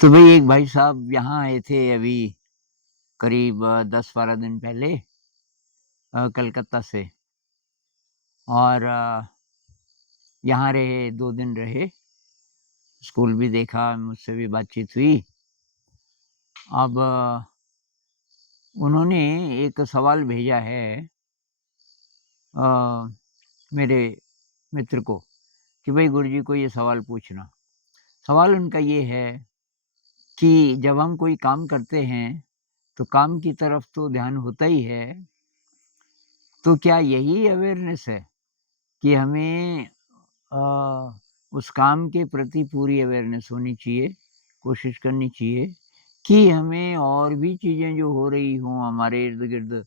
तो भई एक भाई साहब यहाँ आए थे अभी करीब 10-12 दिन पहले कलकत्ता से और यहाँ रहे 2 दिन रहे, स्कूल भी देखा, मुझसे भी बातचीत हुई। अब उन्होंने एक सवाल भेजा है अ, मेरे मित्र को कि भई गुरुजी को ये सवाल पूछना। सवाल उनका ये है कि जब हम कोई काम करते हैं, तो काम की तरफ तो ध्यान होता ही है, तो क्या यही अवेयरनेस है कि हमें उस काम के प्रति पूरी अवेयरनेस होनी चाहिए, कोशिश करनी चाहिए कि हमें और भी चीज़ें जो हो रही हों हमारे इर्द-गिर्द,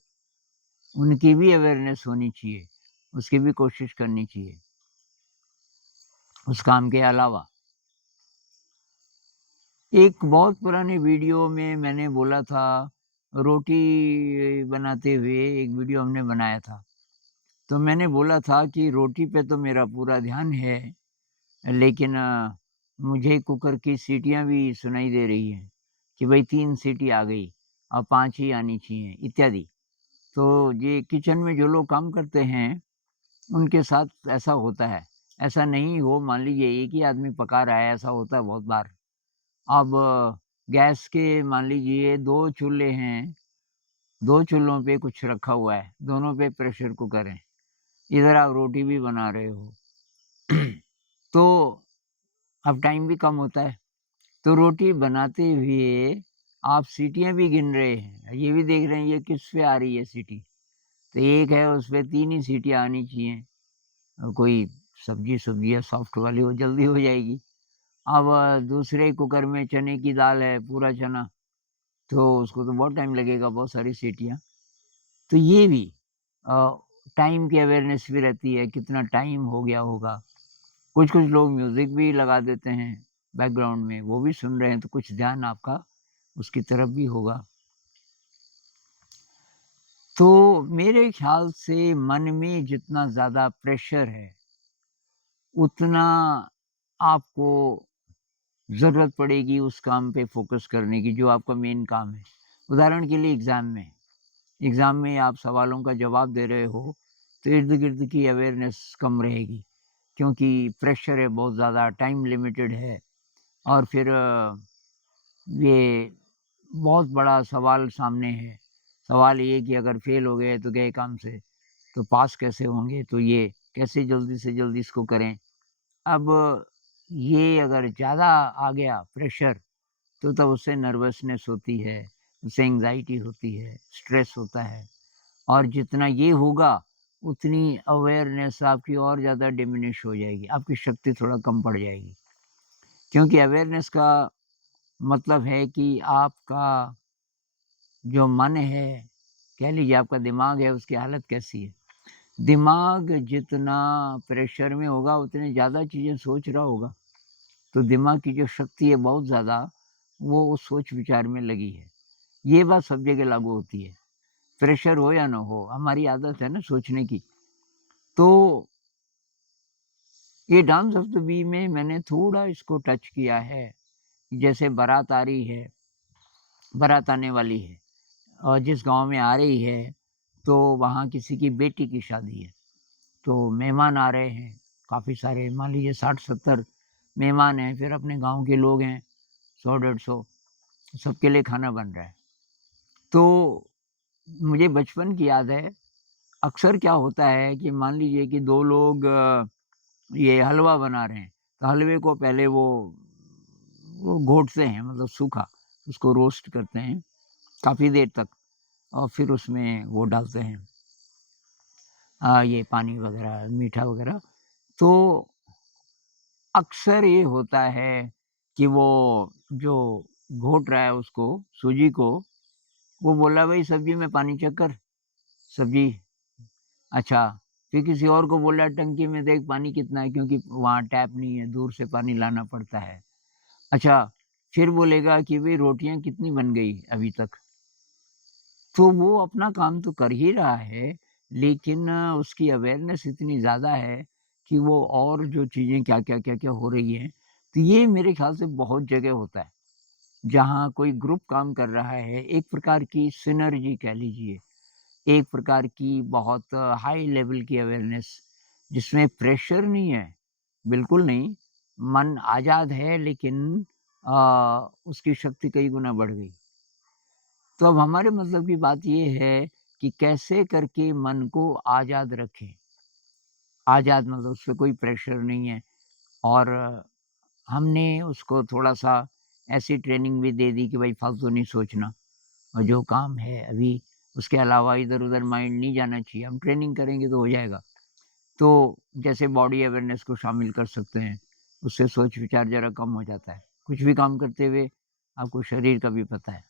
उनकी भी अवेयरनेस होनी चाहिए, उसकी भी कोशिश करनी चाहिए, उस काम के अलावा। एक बहुत पुराने वीडियो में मैंने बोला था, रोटी बनाते हुए एक वीडियो हमने बनाया था। तो मैंने बोला था कि रोटी पे तो मेरा पूरा ध्यान है, लेकिन मुझे कुकर की सीटियाँ भी सुनाई दे रही हैं कि भई 3 सीटी आ गई, अब 5 ही आनी चाहिए इत्यादि। तो ये किचन में जो लोग काम करते हैं, उनके साथ ऐसा होता है। ऐसा नहीं हो मान लीजिए एक ही आदमी पका रहा है, ऐसा होता है बहुत बार। अब गैस के मान लीजिए 2 चूल्हे हैं, 2 चूल्हों पे कुछ रखा हुआ है, दोनों पे प्रेशर कुकर है। इधर आप रोटी भी बना रहे हो, तो अब टाइम भी कम होता है। तो रोटी बनाते हुए आप सीटियाँ भी गिन रहे हैं, ये भी देख रहे हैं ये किस पे आ रही है सीटी। तो एक है उसपे 3 ही सीटियाँ आनी चाहिए। कोई सब्ज़ी है सॉफ्ट वाली वो जल्दी हो जाएगी। अब दूसरे कुकर में चने की दाल है, पूरा चना, तो उसको तो बहुत टाइम लगेगा, बहुत सारी सीटियाँ। तो ये भी अ, टाइम की अवेयरनेस भी रहती है, कितना टाइम हो गया होगा। कुछ-कुछ लोग म्यूज़िक भी लगा देते हैं बैकग्राउंड में, वो भी सुन रहे हैं तो कुछ ध्यान आपका उसकी तरफ भी होगा। तो मेरे ख़्याल से मन में जितना ज़्यादा प्रेशर है, उतना आपको ज़रूरत पड़ेगी उस काम पे फ़ोकस करने की जो आपका मेन काम है। उदाहरण के लिए एग्ज़ाम में आप सवालों का जवाब दे रहे हो, तो इर्द-गिर्द की अवेयरनेस कम रहेगी क्योंकि प्रेशर है बहुत ज़्यादा, टाइम लिमिटेड है और फिर ये बहुत बड़ा सवाल सामने है। सवाल ये कि अगर फ़ेल हो गए तो गए काम से, तो पास कैसे होंगे? तो ये कैसे जल्दी से जल्दी इसको करें? अब ये अगर ज़्यादा आ गया प्रेशर, तो तब उससे नर्वसनेस होती है, उससे एंग्ज़ायटी होती है, स्ट्रेस होता है और जितना ये होगा, उतनी अवेयरनेस आपकी और ज़्यादा डिमिनिश हो जाएगी, आपकी शक्ति थोड़ा कम पड़ जाएगी। क्योंकि अवेयरनेस का मतलब है कि आपका जो मन है, कह लीजिए आपका दिमाग है, उसकी हालत कैसी है? दिमाग जितना प्रेशर में होगा, उतनी ज़्यादा चीज़ें सोच रहा होगा, तो दिमाग की जो शक्ति है बहुत ज़्यादा, वो उस सोच-विचार में लगी है। ये बात सब जगह लागू होती है, प्रेशर हो या ना हो, हमारी आदत है ना सोचने की। तो ये डांस ऑफ द बी में मैंने थोड़ा इसको टच किया है, जैसे बारात आ रही है, बारात आने वाली है और जिस गाँव में आ रही है, तो वहाँ किसी की बेटी की शादी है। तो मेहमान आ रहे हैं, काफ़ी सारे मान लीजिए 60-70 मेहमान हैं, फिर अपने गाँव के लोग हैं, 100 डेढ़ 100 सबके लिए खाना बन रहा है। तो मुझे बचपन की याद है, अक्सर क्या होता है कि मान लीजिए कि 2 लोग ये हलवा बना रहे हैं, तो हलवे को पहले वो घोटते हैं मतलब सूखा, उसको रोस्ट करते हैं काफ़ी देर तक और फिर उसमें वो डालते हैं ये पानी वगैरह, मीठा वगैरह। तो अक्सर ये होता है कि वो जो घोट रहा है उसको, सूजी को, वो बोला भई सब्ज़ी में पानी चेक कर, सब्ज़ी अच्छा, फिर किसी और को बोला टंकी में देख पानी कितना है क्योंकि वहाँ टैप नहीं है, दूर से पानी लाना पड़ता है। अच्छा, फिर बोलेगा कि भई रोटियाँ कितनी बन गई अभी तक? तो वो अपना काम तो कर ही रहा है, लेकिन उसकी अवेयरनेस इतनी ज़्यादा है कि वो और जो चीज़ें क्या-क्या, क्या-क्या हो रही हैं, तो ये मेरे ख़्याल से बहुत जगह होता है। जहाँ कोई ग्रुप काम कर रहा है, एक प्रकार की सिनर्जी कह लीजिए, एक प्रकार की बहुत हाई लेवल की अवेयरनेस, जिसमें प्रेशर नहीं है, बिल्कुल नहीं। मन आज़ाद है लेकिन उसकी शक्ति कई गुना बढ़ गई। तो अब हमारे मतलब की बात ये है कि कैसे करके मन को आज़ाद रखें। आज़ाद मतलब उस पे कोई प्रेशर नहीं है, और हमने उसको थोड़ा-सा ऐसी ट्रेनिंग भी दे दी कि भाई फालतू नहीं सोचना, और जो काम है अभी उसके अलावा इधर-उधर माइंड नहीं जाना चाहिए। हम ट्रेनिंग करेंगे तो हो जाएगा। तो जैसे बॉडी अवेयरनेस को शामिल कर सकते हैं, उससे सोच-विचार ज़रा कम हो जाता है। कुछ भी काम करते हुए आपको शरीर का भी पता है।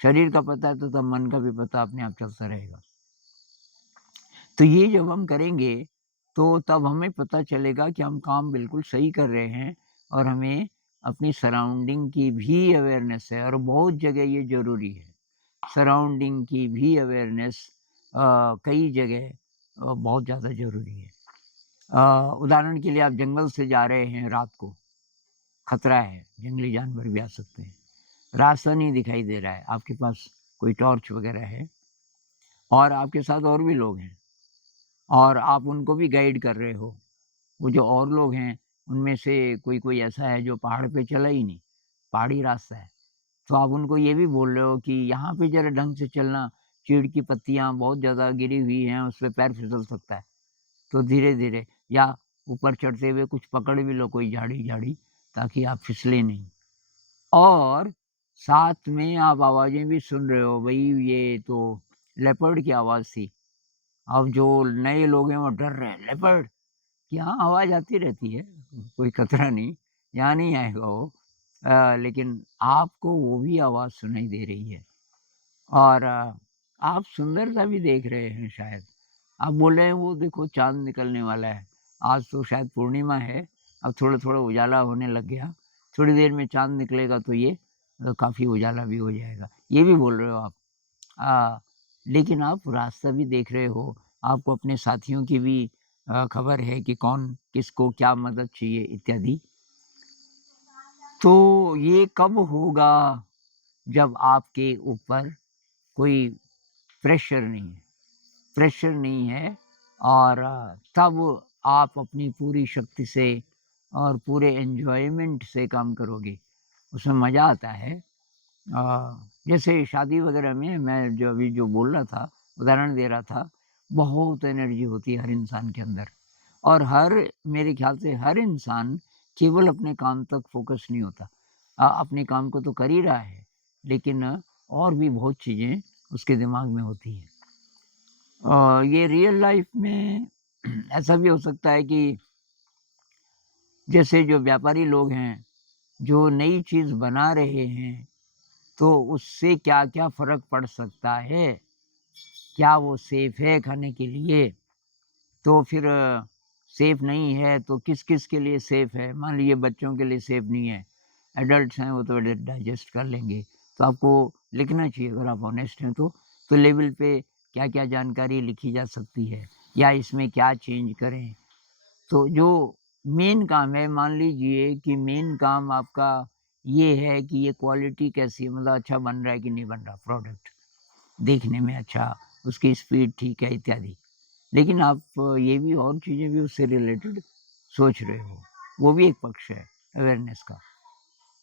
शरीर का पता है तो तब मन का भी पता अपने आप चलता रहेगा। तो ये जब हम करेंगे, तो तब हमें पता चलेगा कि हम काम बिल्कुल सही कर रहे हैं, और हमें अपनी सराउंडिंग की भी अवेयरनेस है, और बहुत जगह ये ज़रूरी है। सराउंडिंग की भी अवेयरनेस कई जगह बहुत ज़्यादा ज़रूरी है। उदाहरण के लिए आप जंगल से जा रहे हैं रात को, खतरा है, जंगली जानवर भी आ सकते हैं। रास्ता नहीं दिखाई दे रहा है, आपके पास कोई टॉर्च वगैरह है, और आपके साथ और भी लोग हैं, और आप उनको भी गाइड कर रहे हो। वो जो और लोग हैं, उनमें से कोई-कोई ऐसा है जो पहाड़ पे चला ही नहीं, पहाड़ी रास्ता है। तो आप उनको ये भी बोल रहे हो कि यहाँ पे ज़रा ढंग से चलना, चीड़ की पत्तियाँ बहुत ज़्यादा गिरी हुई हैं, उसपे पैर फिसल सकता है। तो धीरे-धीरे, या ऊपर चढ़ते हुए कुछ पकड़ भी लो कोई झाड़ी-झाड़ी, ताकि आप फिसलें नहीं। और साथ में आप आवाज़ें भी सुन रहे हो, भई ये तो लेपर्ड की आवाज़ थी। अब जो नए लोग हैं वो डर रहे हैं, लेपर्ड! यहाँ आवाज़ आती रहती है, कोई खतरा नहीं, यहाँ नहीं आएगा वो। लेकिन आपको वो भी आवाज़ सुनाई दे रही है, और आप सुंदरता भी देख रहे हैं शायद। आप बोल रहे हैं वो देखो चाँद निकलने वाला है, आज तो शायद पूर्णिमा है, अब थोड़ा-थोड़ा उजाला होने लग गया, थोड़ी देर में चाँद निकलेगा तो ये काफ़ी उजाला भी हो जाएगा, ये भी बोल रहे हो आप। लेकिन आप रास्ता भी देख रहे हो, आपको अपने साथियों की भी खबर है कि कौन किसको क्या मदद चाहिए इत्यादि। तो ये कब होगा, जब आपके ऊपर कोई प्रेशर नहीं है, प्रेशर नहीं है, और तब आप अपनी पूरी शक्ति से और पूरे एन्जॉयमेंट से काम करोगे, उसमें मज़ा आता है। जैसे शादी वगैरह में मैं जो अभी जो बोल रहा था, उदाहरण दे रहा था, बहुत एनर्जी होती है हर इंसान के अंदर, और मेरे ख़्याल से हर इंसान केवल अपने काम तक फ़ोकस नहीं होता। अपने काम को तो कर ही रहा है, लेकिन और भी बहुत चीज़ें उसके दिमाग में होती हैं। ये रियल लाइफ़ में ऐसा भी हो सकता है कि जैसे जो व्यापारी लोग हैं, जो नई चीज़ बना रहे हैं, तो उससे क्या-क्या फ़र्क पड़ सकता है? क्या वो सेफ़ है खाने के लिए? तो फिर सेफ़ नहीं है तो किस-किस के लिए सेफ़ है? मान लीजिए बच्चों के लिए सेफ़ नहीं है, एडल्ट्स हैं वो तो डाइजेस्ट कर लेंगे। तो आपको लिखना चाहिए अगर आप ऑनेस्ट हैं तो लेबल पे क्या-क्या जानकारी लिखी जा सकती है, या इसमें क्या चेंज करें? तो जो मेन काम है, मान लीजिए कि मेन काम आपका ये है कि ये क्वालिटी कैसी है, मतलब अच्छा बन रहा है कि नहीं बन रहा प्रोडक्ट, देखने में अच्छा, उसकी स्पीड ठीक है इत्यादि। लेकिन आप ये भी और चीज़ें भी उससे रिलेटेड सोच रहे हो, वो भी एक पक्ष है अवेयरनेस का।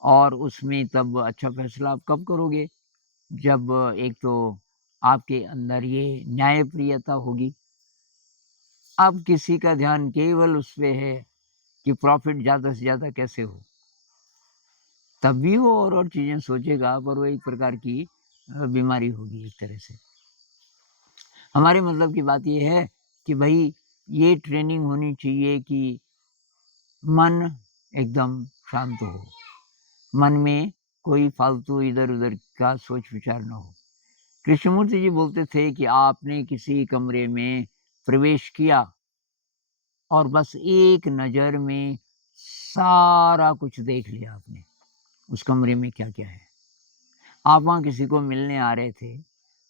और उसमें तब अच्छा फैसला आप कब करोगे? जब एक तो आपके अंदर ये न्यायप्रियता होगी। अब किसी का ध्यान केवल उस पे है कि प्रॉफ़िट ज़्यादा से ज़्यादा कैसे हो, तब भी वो और चीज़ें सोचेगा, पर वो एक प्रकार की बीमारी होगी एक तरह से। हमारे मतलब की बात ये है कि भई ये ट्रेनिंग होनी चाहिए कि मन एकदम शांत हो, मन में कोई फालतू इधर-उधर का सोच-विचार ना हो। कृष्णमूर्ति जी बोलते थे कि आपने किसी कमरे में प्रवेश किया, और बस एक नज़र में सारा कुछ देख लिया आपने, उस कमरे में क्या-क्या है। आप वहाँ किसी को मिलने आ रहे थे,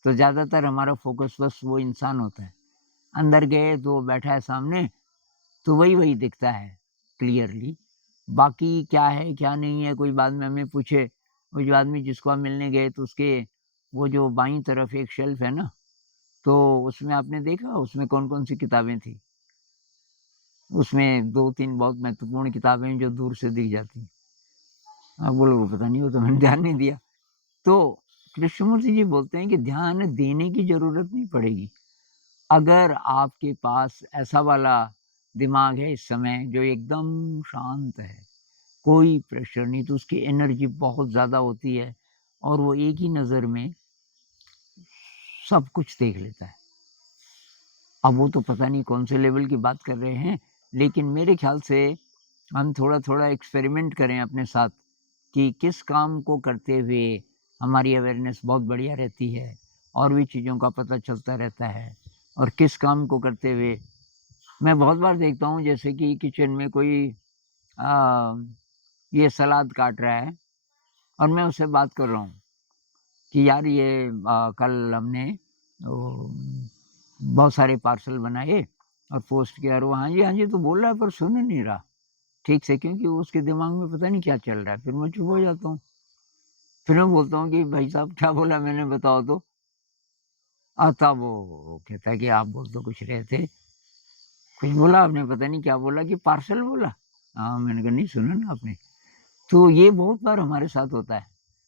तो ज़्यादातर हमारा फ़ोकस बस वो इंसान होता है। अंदर गए तो वो बैठा है सामने, तो वही-वही दिखता है क्लियरली। बाकी क्या है, क्या नहीं है, कोई बाद में हमें पूछे, वो जो आदमी जिसको आप मिलने गए तो उसके वो जो बाईं तरफ एक शेल्फ है ना, तो उसमें आपने देखा उसमें कौन-कौन सी किताबें थी? उसमें 2-3 बहुत महत्वपूर्ण किताबें हैं जो दूर से दिख जाती हैं। आप बोलोगे पता नहीं वो तो मैंने ध्यान नहीं दिया। तो कृष्णमूर्ति जी बोलते हैं कि ध्यान देने की ज़रूरत नहीं पड़ेगी। अगर आपके पास ऐसा वाला दिमाग है इस समय जो एकदम शांत है, कोई प्रेशर नहीं, तो उसकी एनर्जी बहुत ज़्यादा होती है और वो एक ही नज़र में सब कुछ देख लेता है। अब वो तो पता नहीं कौन से लेवल की बात कर रहे हैं, लेकिन मेरे ख़्याल से हम थोड़ा-थोड़ा एक्सपेरिमेंट करें अपने साथ कि किस काम को करते हुए हमारी अवेयरनेस बहुत बढ़िया रहती है और भी चीज़ों का पता चलता रहता है, और किस काम को करते हुए मैं बहुत बार देखता हूँ जैसे कि किचन में कोई अ, ये सलाद काट रहा है और मैं उससे बात कर रहा हूँ कि यार ये कल हमने वो बहुत सारे पार्सल बनाए और पोस्ट किया और वो हाँ जी तो बोल रहा है पर सुन ही नहीं रहा ठीक से, क्योंकि उसके दिमाग में पता नहीं क्या चल रहा है। फिर मैं चुप हो जाता हूँ। फिर मैं बोलता हूँ कि भाई साहब क्या बोला मैंने बताओ तो? तब वो कहता है कि आप बोल तो कुछ रहे थे। कुछ बोला आपने, पता नहीं क्या बोला कि पार्सल बोला? हाँ, मैंने कहा नहीं सुना ना आपने। तो ये बहुत बार हमारे साथ होता है।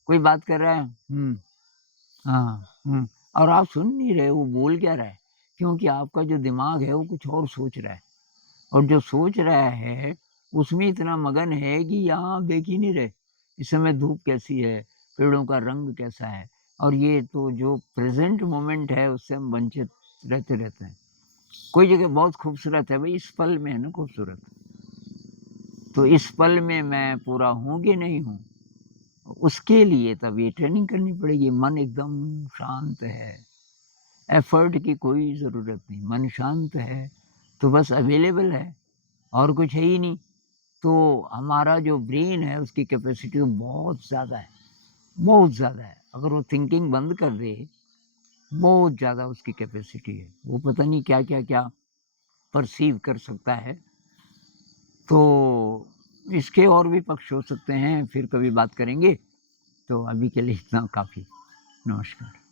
कोई बात कर रहा है हाँ, और आप सुन नहीं रहे वो बोल क्या रहा है, क्योंकि आपका जो दिमाग है वो कुछ और सोच रहा है, और जो सोच रहा है उसमें इतना मगन है कि यहाँ आप देख ही नहीं रहे। इस समय धूप कैसी है, पेड़ों का रंग कैसा है, और ये तो जो प्रेज़ेंट मोमेंट है उससे हम वंचित रहते रहते हैं। कोई जगह बहुत खूबसूरत है, भई इस पल में है ना खूबसूरत, तो इस पल में मैं पूरा हूँ कि नहीं हूँ? उसके लिए तब ये ट्रेनिंग करनी पड़ेगी। मन एकदम शांत है, एफ़र्ट की कोई ज़रूरत नहीं, मन शांत है, तो बस अवेलेबल है और कुछ है ही नहीं। तो हमारा जो ब्रेन है उसकी कैपेसिटी तो बहुत ज़्यादा है, बहुत ज़्यादा है। अगर वो थिंकिंग बंद कर दे, बहुत ज़्यादा उसकी कैपेसिटी है। वो पता नहीं क्या-क्या-क्या पर्सीव कर सकता है। तो इसके और भी पक्ष हो सकते हैं, फिर कभी बात करेंगे। तो अभी के लिए इतना काफ़ी। नमस्कार।